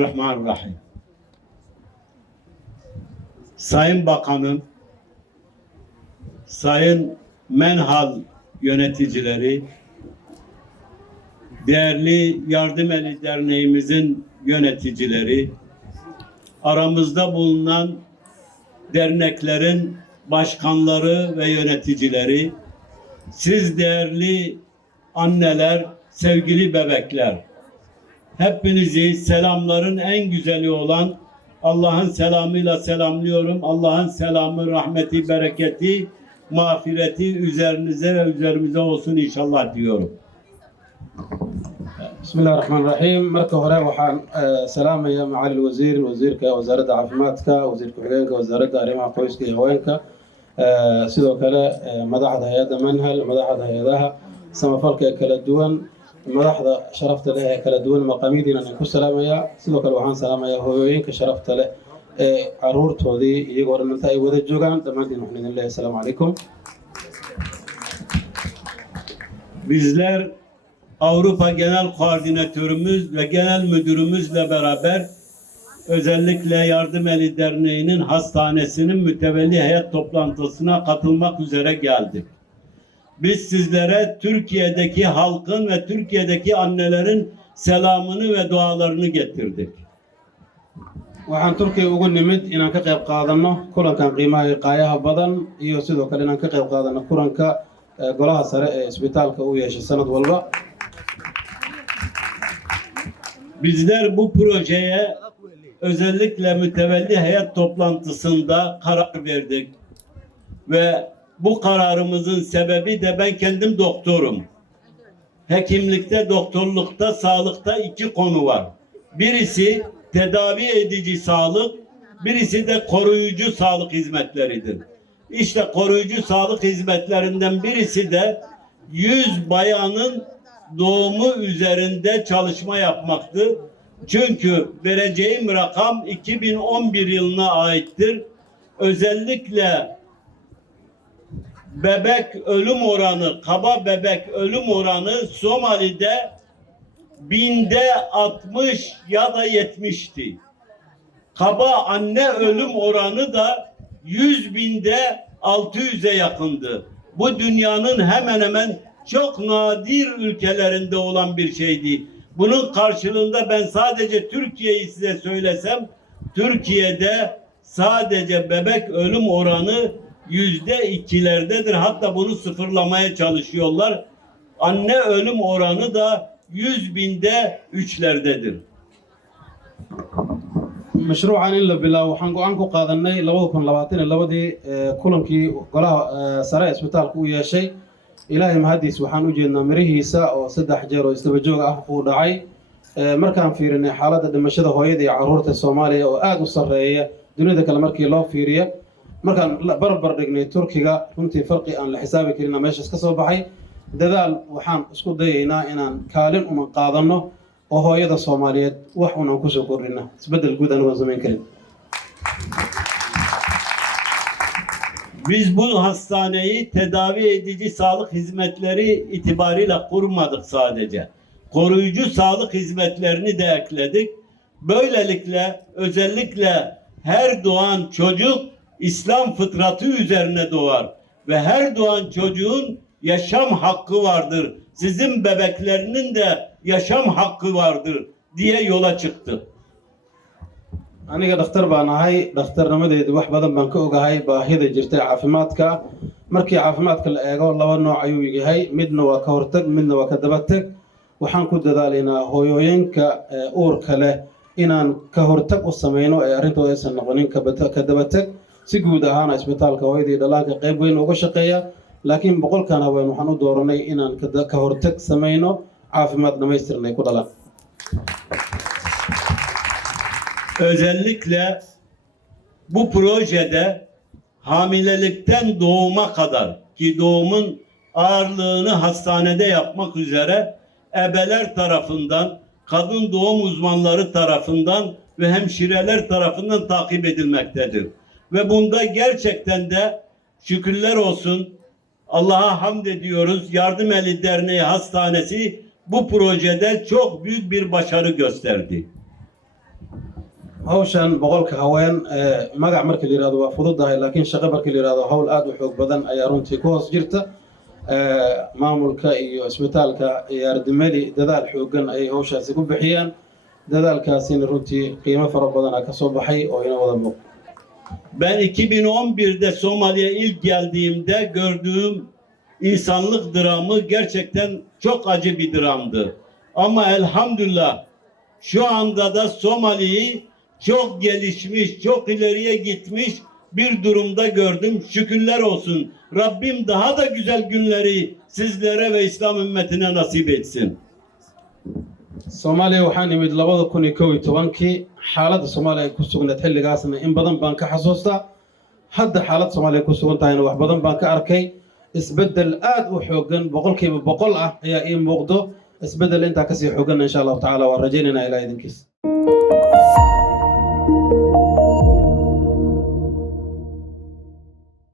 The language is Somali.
Bismillahirrahmanirrahim. Sayın Bakanım, Sayın Menhal yöneticileri, değerli Yardım Eli Derneğimizin yöneticileri, aramızda bulunan derneklerin başkanları ve yöneticileri, siz değerli anneler, sevgili bebekler, hepinizi selamların en güzeli olan Allah'ın selamıyla selamlıyorum. Allah'ın selamı, rahmeti, bereketi, mağfireti üzerinize ve üzerimize olsun inşallah diyorum. Bismillahirrahmanirrahim. Marka hore waxaan salaamaya macalin wasiirka wasaaradda caafimaadka, wasiir ku-xigeenka wasaaradda arrimaha qoyska iyo haweenka, sidoo kale madaxda hay-adda Manhal, madaxda hay-adaha samafalka ee kala duwan, madaxda sharafta leh ee kala duwan maqaamidiina aan ku salaamaya. Sidoo kale waxaan salaamayaa hooyooyinka sharafta leh ee caruurtoodii iyagoo dhan inta ay wada joogaan. Dhammaantiin waxaan idin leeyahay assalaamu calaykum. Bizler Avrupa Genel Koordinatörümüz ve Genel Müdürümüzle beraber özellikle Yardım Eli Derneği'nin hastanesinin mütevelli heyet toplantısına katılmak üzere geldik. Biz sizlere Türkiye'deki halkın ve Türkiye'deki annelerin selamını ve dualarını getirdik. Waxaan Turkiya ugu nimid inaan ka qayb qaadano kulankan qiimaha qaayaha badan iyo sidoo kale inaan ka qayb qaadano kulanka golaha sare ee isbitaalka uu yeeshay sanad walba. Bizler bu projeye özellikle mütevelli heyet toplantısında karar verdik ve bu kararımızın sebebi de ben kendim doktorum. Hekimlikte, doktorlukta, sağlıkta iki konu var. Birisi tedavi edici sağlık, birisi de koruyucu sağlık hizmetleridir. İşte koruyucu sağlık hizmetlerinden birisi de 100 bayanın doğumu üzerinde çalışma yapmaktı. Çünkü vereceğim rakam 2011 yılına aittir. Özellikle bebek ölüm oranı, kaba bebek ölüm oranı Somali'de 60 ya da 70'ti. Kaba anne ölüm oranı da 600'e yakındı. Bu dünyanın hemen hemen çok nadir ülkelerinde olan bir şeydi. Bunun karşılığında ben sadece Türkiye'yi size söylesem, Türkiye'de sadece bebek ölüm oranı %2'lerdedir. Hatta bunu sıfırlamaya çalışıyorlar. Anne ölüm oranı da 100.000'de 3'lerdedir. Mashruucan in la bilaabo waxaan go'aan ku qaadanay 2022 kulankii golaha sare ee isbitaalka uu yeeshay. Ilaahay mahadiis waxaan u jeednaa mirihiisa oo 3 jeer oo isdaba joog ah uu dhacay. Markaan fiirinay xaaladda dhimashada hooyada iyo carruurta Soomaaliya oo aad u sarreeya dunida kale markii loo fiiriyo, markaan barbar dhignay Turkiga runtii farqi aan la xisaabi karin meeshaas ka soo baxay. Dadaal waxaan isku dayaynaa inaan kaalin uma qaadano oo hooyada Soomaaliyeed wax unaan ku soo kordhina isbedel guud aan samayn karin. Biz bu hastaneyi tedavi edici sağlık hizmetleri itibariyle kurmadık sadece. Koruyucu sağlık hizmetlerini de ekledik. Böylelikle özellikle her doğan çocuk İslam fıtratı üzerine doğar ve her doğan çocuğun yaşam hakkı vardır. Sizin bebeklerinin de yaşam hakkı vardır diye yola çıktı. Aniga dhakhtar baan ahay, dhakhtarnimadeedu wax badan baan ka ogahay baahida jirta caafimaadka. Markii caafimaadka la eego laba nooc ayuu yahay, midna waa ka hortag, midna waa ka dabatag. Waxaan ku dadaalaynaa hooyooyinka uurka leh inaan ka hortag u samayno ee arrintooda aysan noqonin ka dabatag. Si guud ahaan isbitaalka hooyada iyo dhallaanka qayb weyn uga shaqeeya, laakiin boqolkan haween waxaan u dooranay inaan ka hortag samayno caafimaad dhamaystiran ku dhalaan. Özellikle bu projede hamilelikten doğuma kadar ki doğumun ağırlığını hastanede yapmak üzere ebeler tarafından, kadın doğum uzmanları tarafından ve hemşireler tarafından takip edilmektedir. Ve bunda gerçekten de şükürler olsun, Allah'a hamd ediyoruz. Yardım Eli Derneği Hastanesi bu projede çok büyük bir başarı gösterdi. hawshan boqolka haween magac marka la yiraahdo waa fududahay laakiin shaqo marka la yiraahdo hawl aad u xoog badan ayaa runtii ku hoos jirta maamulka iyo isbitaalka Yardimeli dadaal xoogan ay hawshaasi ku bixiyaan dadaalkaasina runtii qiimo fara badan ka soo baxay oo ina wada muuqdo. Ben 2011'de Somali'ye ilk geldiğimde gördüğüm insanlık dramı gerçekten çok acı bir dramdı. Ama elhamdülillah şu anda da Somali'yi çok gelişmiş, çok ileriye gitmiş bir durumda gördüm. Şükürler olsun. Rabbim daha da güzel günleri sizlere ve İslam ümmetine nasip etsin. Soomaaliya waxaan imid 2011kii xaaladda Soomaaliya ay ku sugnayd xilligaasna in badan baan ka xasuustaa hadda xaalad Soomaaliya ku sugan tahayna wax badan baan ka arkay isbedel aad u xoogan boqolkiiba boqol ah ayaa ii muuqdo isbedel intaa ka sii xoogan insha Allah taala waan rajaynaynaa ilaa idinkiis